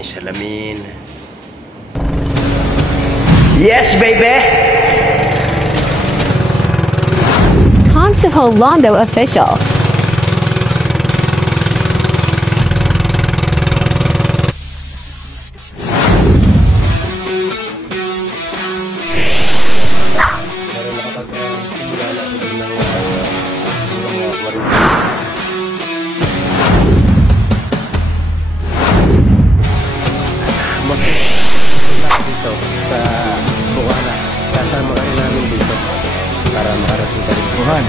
yung salamin. Yes, baby! Consejo Londo Official. Dito sa Bukana, kasama ka rin namin dito para makarating ka rin Buhan.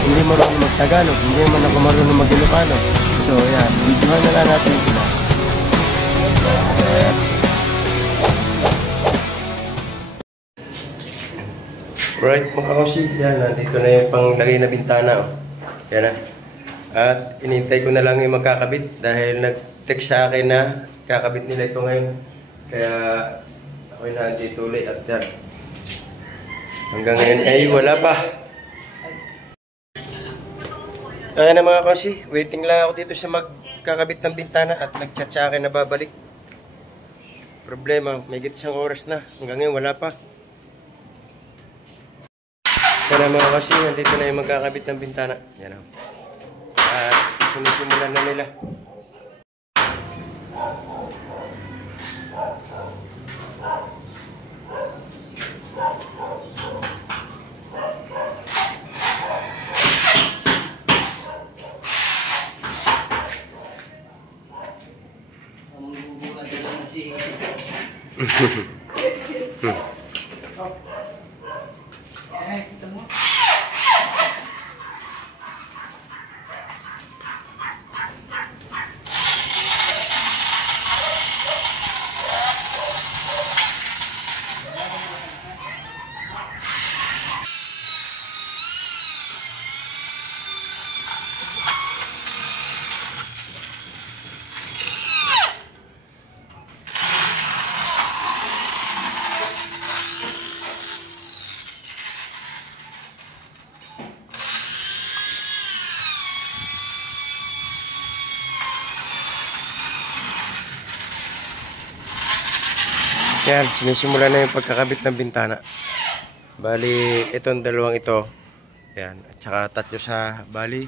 Hindi marunong mag-Tagalog, hindi naman ako marunong mag-Ilocano. So yan, videohan na lang natin sila. Right mga kausi, yan, nandito na yung panglagay na bintana. Oh. Yan na. At inintay ko na lang yung magkakabit dahil nag-text sa akin na kakabit nila ito ngayon. Kaya ako'y nandito ulit at yan. Hanggang ngayon ay wala pa. Kaya na mga kausi, waiting lang ako dito sa magkakabit ng bintana at nag-chat sa akin na babalik. Problema, may isang oras na. Hanggang ngayon wala pa. Kaya na mga kausi, nandito na yung magkakabit ng bintana. Yan o. At sinisimulan na nila. Yan, sinisimula na yung pagkakabit ng bintana. Bali, itong dalawang ito. Yan, at saka tatlo sa bali.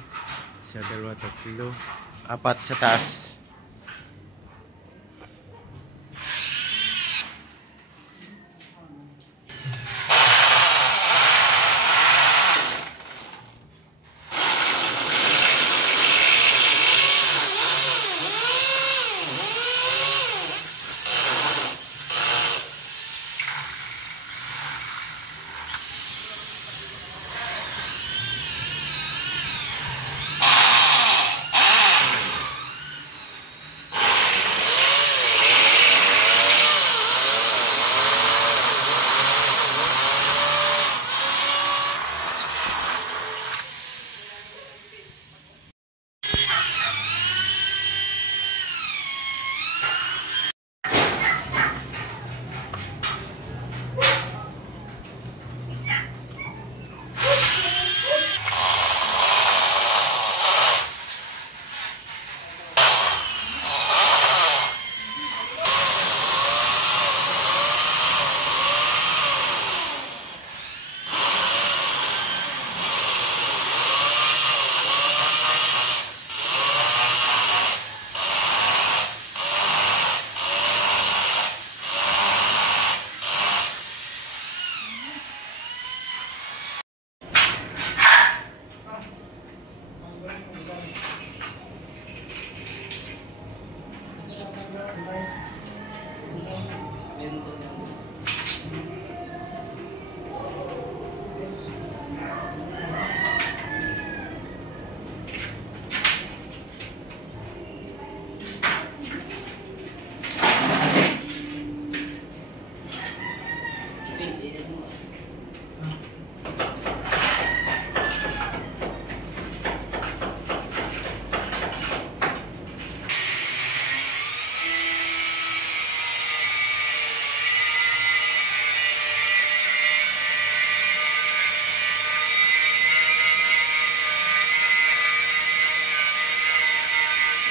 Isa, dalawa, tatlo. Apat sa taas.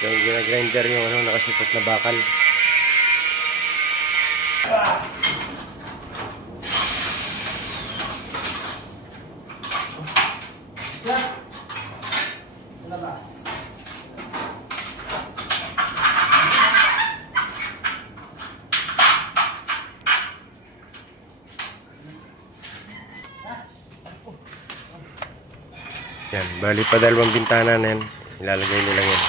Yung ginagrinder yung nakasipot na bakal. Yan, bali pa dalawang bintana na yan. Ilalagay nila yan.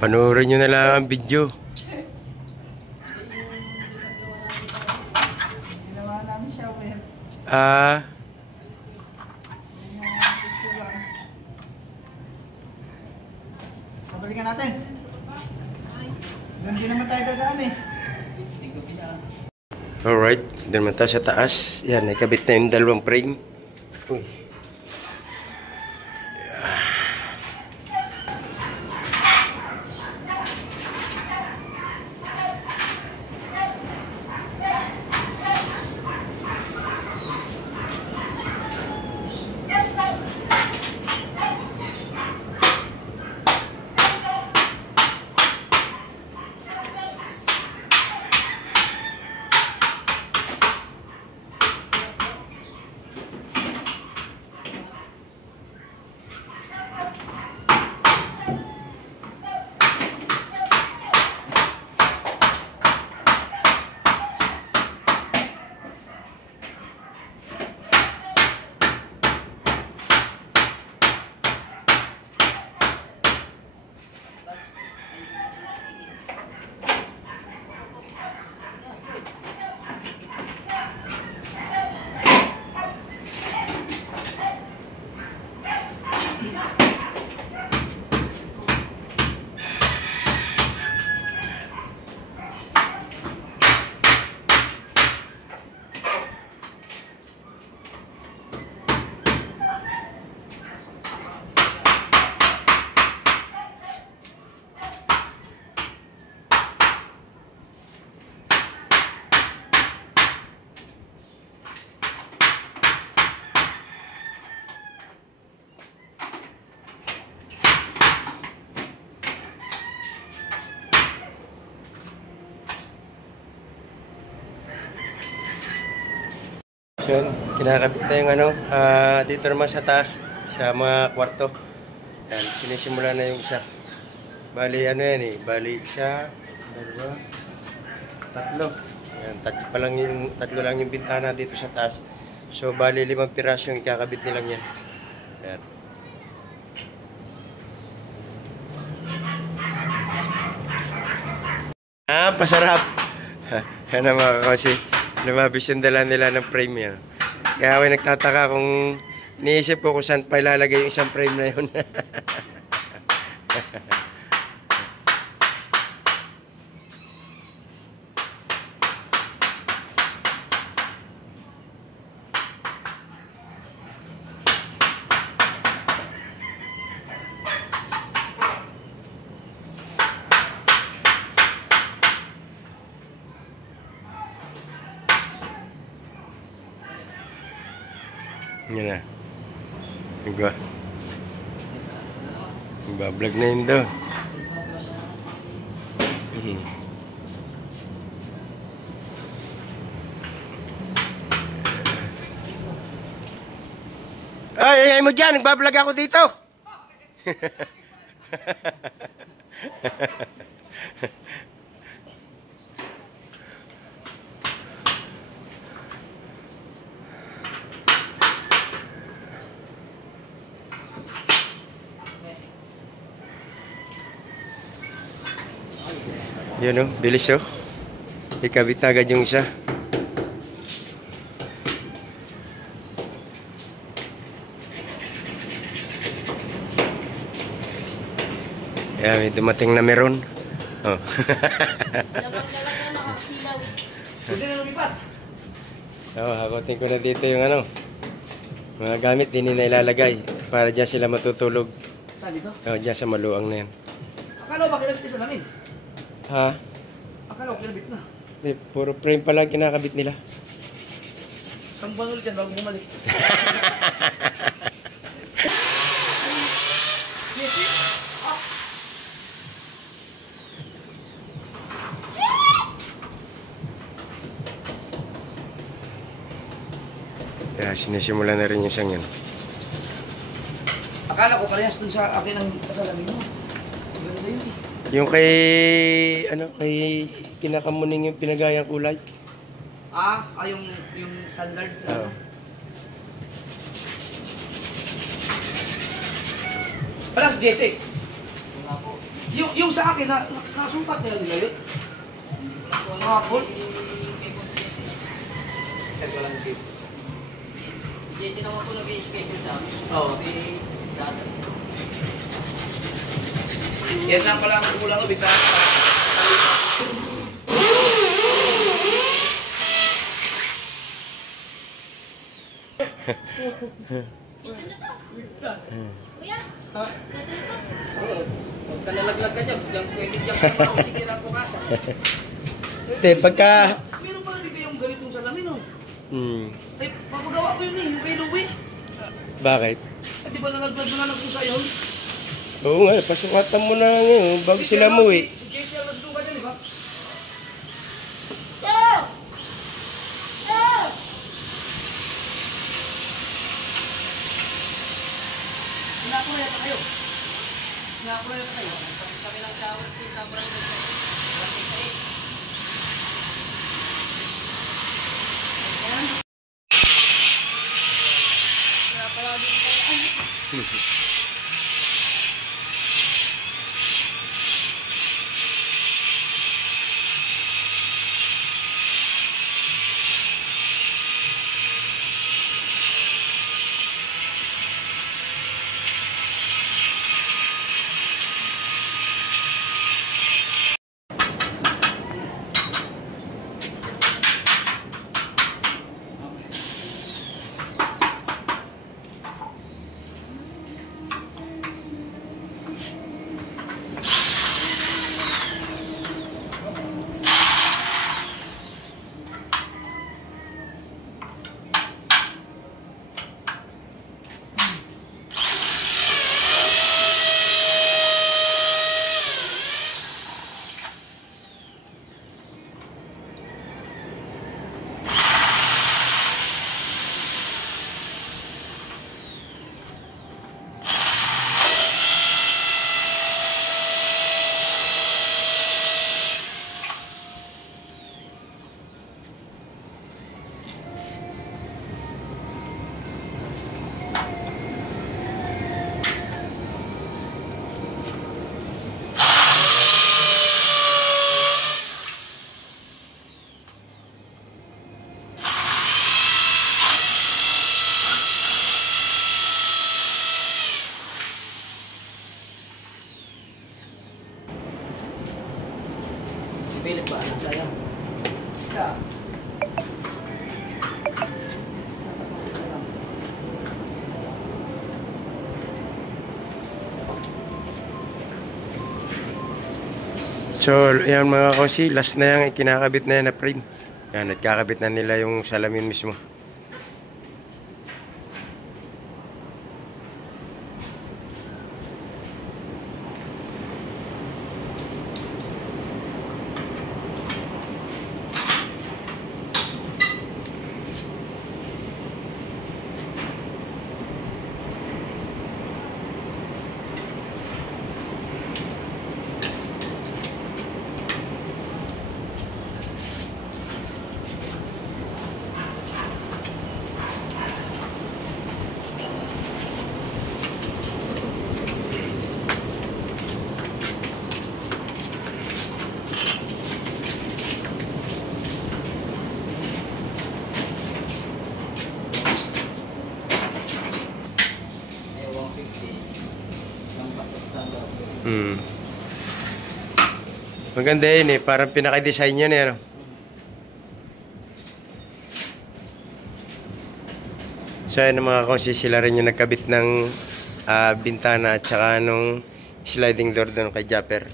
Panoorin nyo na lang ang video. Ginawa namin siya, pabalikan natin. Doon din naman tayo dadaan eh. Alright, doon naman tayo sa taas. Yan, nakabit na yung dalawang frame. Uy. So, kinakabit na yung dito naman sa taas, sa mga kwarto. Yan, sinisimula na yung isa. Bali, yan eh. Bali, isa, dalawa, tatlo. Yan, tatlo lang yung bintana dito sa taas. So, bali, 5 piraso yung ikakabit nilang yan. Yan. Pasarap. Yan ang mga kasi. Lumabis yung dala nila ng frame yan. Kaya ako nagtataka kung niisip ko kung saan pa ilalagay yung isang frame na yun. Yan na. Diba? Iba-vlog na yun daw. Ay mo dyan! Nagbablog ako dito! Yun o, bilis o. Ikabit na agad yung isa. Kaya may dumating na meron. Oh. Hakotin ko na dito yung mga gamit din na ilalagay para dyan sila matutulog. Saan dito? Dyan sa maluang na yan. Akala ko ba kinabit na sa namin? Ha? Akala ko kinabit na. Hindi, puro frame pa lang kinakabit nila. Isang buwan ulit yan bago bumalik. Yes, yes. Kaya sinisimula na rin yung isang yan. Akala ko parehas dun sa akin ang kasalamin mo. Ganda yun eh. Yung kay, kay kinakamuning yung pinagayang kulay. Yung standard. Oo. Pala si Jesse. Yung sa akin, nakasumpat nila nila yun. Mga Paul. Check ko lang si Jesse naman po nag-i-schedule sa amin. Oo. Sabi, dati. Yan lang pala ang kulang, bigla. Kuya, oo. Huwag ka nalaglag ka dyan. Diyan pwede dyan ka naman. Sige lang po kasa. Hindi, pagka... Meron pala di kayong ganitong salamin, oh. Hmm, Ay, papagawa ko yun eh, yung kay Louie. bakit? Ay, di ba nalaglag mo na nagsusa yun? Oo nga, pasukatan mo na ngayon bago sila mo eh. Si Jesse ang nagsuka dyan, di ba? Hinako na yata kayo. Hinako na yata kayo. Kami ng shower, sa barangay. Pilit ba? Anak tayo. Isa. So, yan mga kosi, last na yung kinakabit na yan na frame. Yan, nagkakabit na nila yung salamin mismo. May 150. Lampas sa standard. Hmm. Maganda yun eh, parang pinaka-design yun eh. Ano? So yun mga kosi, sila rin yung nagkabit ng bintana at saka nung sliding door doon kay Japper.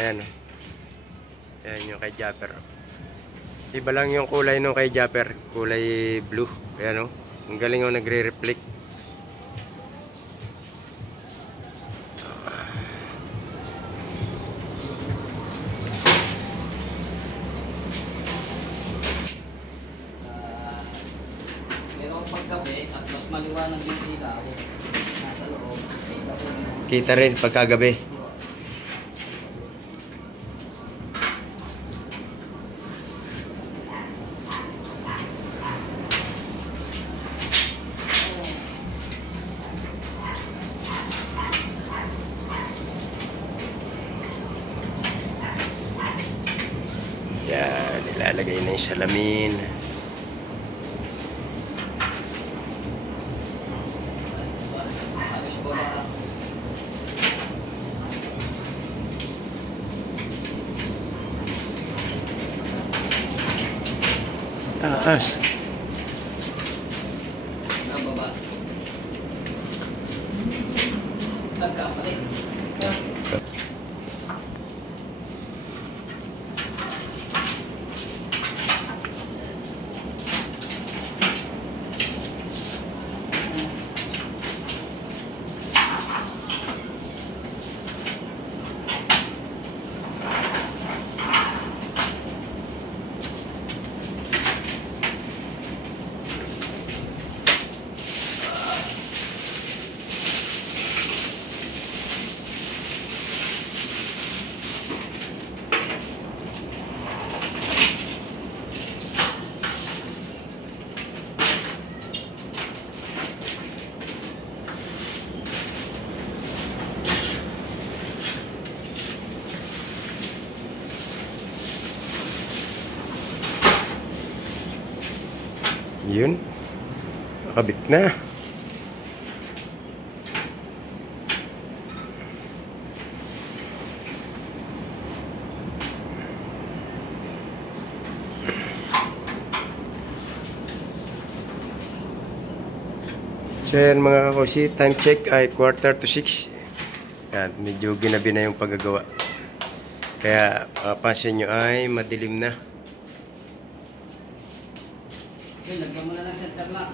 Ayan, oh. Ayan yung kay Japper. Iba lang yung kulay nung kay Japper. Kulay blue. Ayan, oh. Ang galing, oh, nagre-reflect. Pero paggabi at mas maliwanag yung ilaw, nasa loob, kita ko. Kita rin pagkagabi. Yan, ilalagay na yung salamin. Alis ko na. Taas. Nababa. Nagkapalit. Yun. Nakabit na. So yan mga kakosi, time check ay 5:45. Yan, medyo ginabi na yung paggagawa. Kaya pansin nyo ay madilim na. Okay, lagyan mo na ng center lock.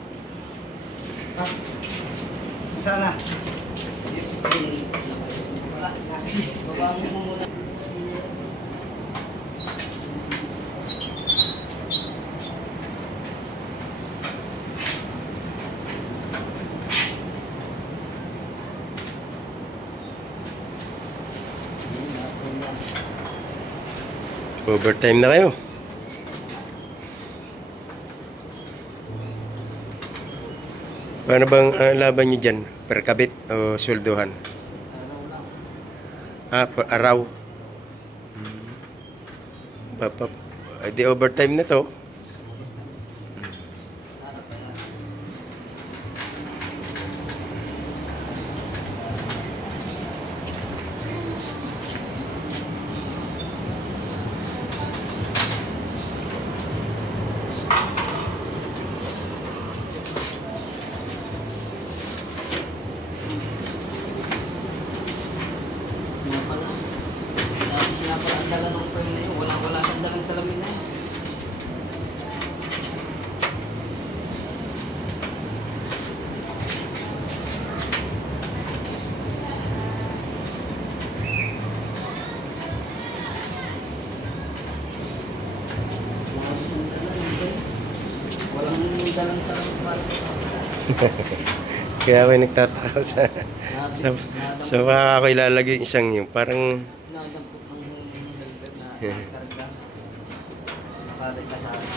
Ah, sana. Wala. Baba mo muna. Overtime na kayo. Paano bang laban nyo dyan? Per kabit o sweldohan? Araw. Di overtime na to. Wala kang dalang salamin na yun. Walang dalang salamin. Kaya ako nagtataka sa mga ako ilalagay yung isang yung parang Nadampot ng helmet na karga. Nakalit ka sa akin.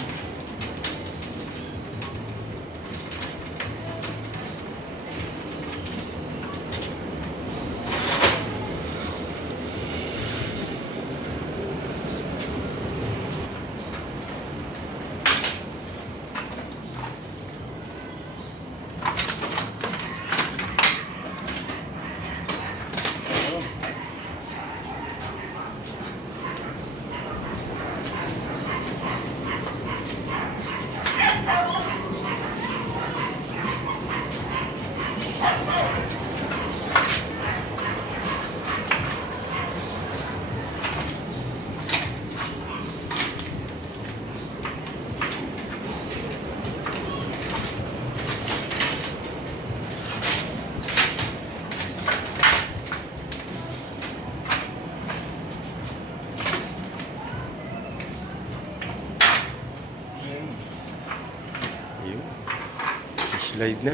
Slide na.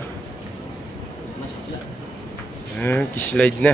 Slide na.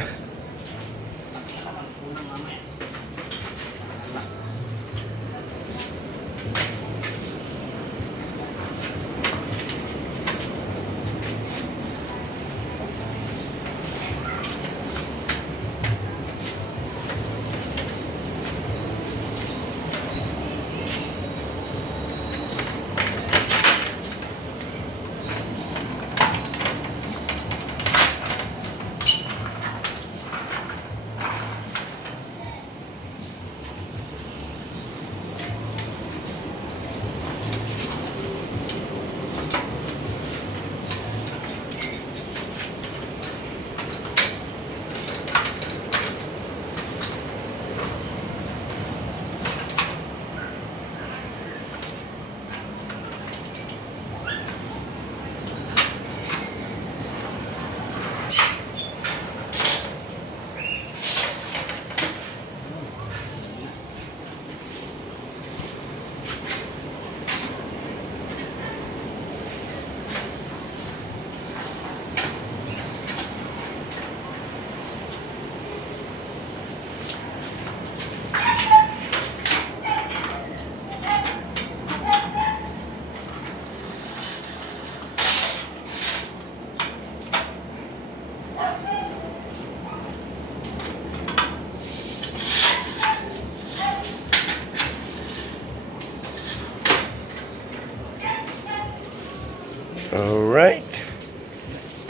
Alright.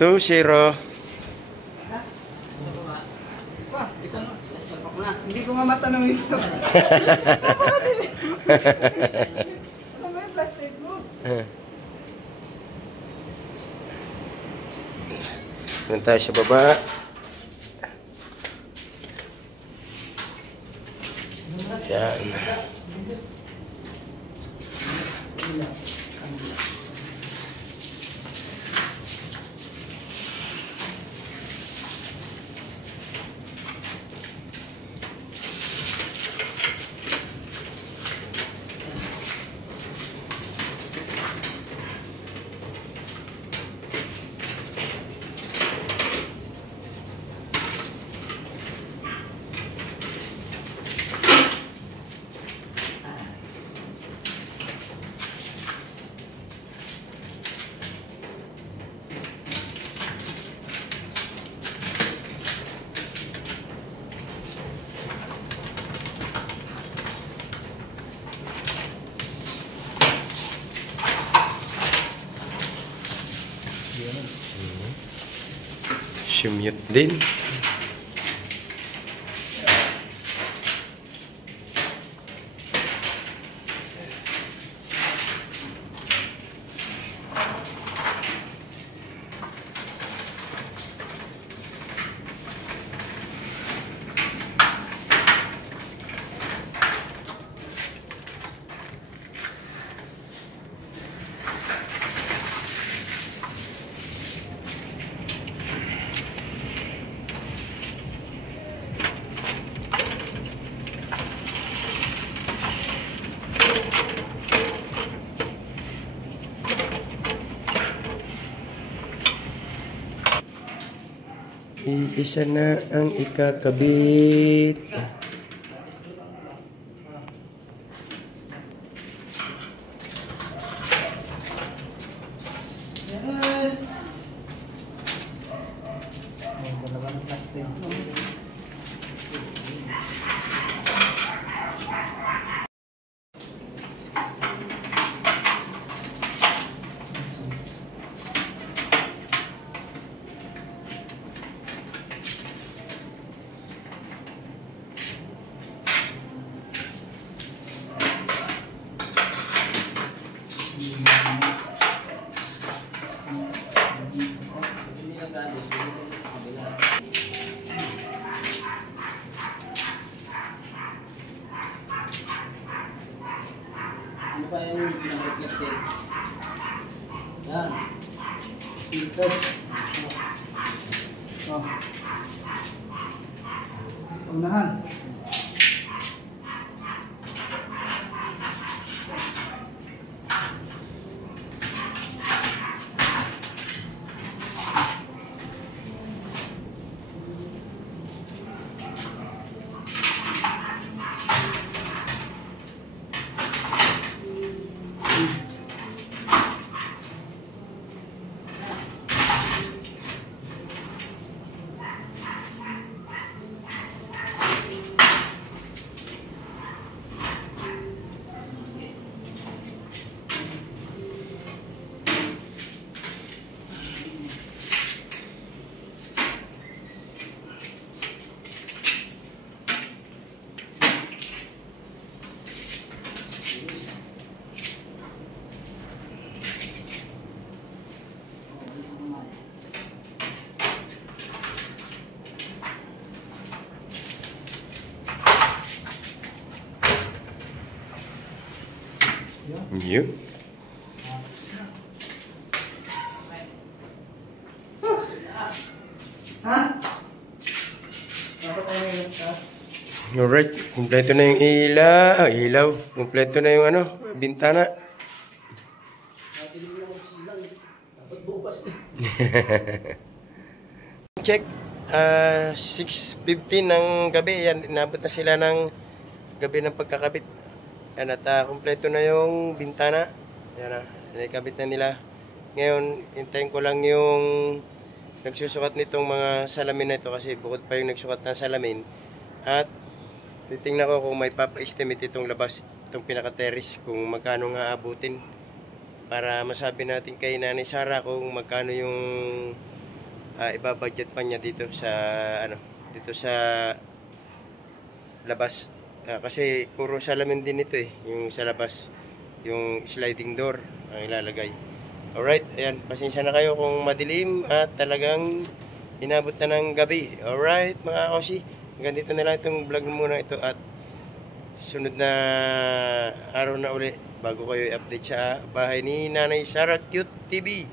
2-0. Pa, Isang pa ko na. hindi ko nga matanong ito. Ano ba yung plastic mo? Doon tayo sa baba. Yan. Sumute din. Iisa na ang ikakabit. Yes! May dalawang plastic. Ano ba yung pinag-reflex eh? Yan. Ito. Oh. Unahan. Yun. Ha? Dapat tayo ngayon sa... Alright, kumpleto na yung ilaw. Kumpleto na yung ano, bintana. Check, 6:50 ng gabi. Yan, inabot na sila ng gabi ng pagkakabit. Yan, at kumpleto na yung bintana. Yan na, nakikabit na nila. Ngayon, hintayin ko lang yung nagsusukat nitong mga salamin na ito kasi bukod pa yung nagsukat ng salamin. At titingnan ko kung may papa-estimate itong labas, itong pinaka-terrace, kung magkano nga abutin. Para masabi natin kay Nanay Sara kung magkano yung ibabudget pa niya dito sa dito sa labas. Kasi puro salamin din ito yung sa labas, yung sliding door ang ilalagay. Alright, ayan, pasensya na kayo kung madilim at talagang inabot na ng gabi. Alright mga kausi, hanggang dito na lang itong vlog muna ito at sunod na araw na uli bago kayo i-update sa bahay ni Nanay Sara Cute TV.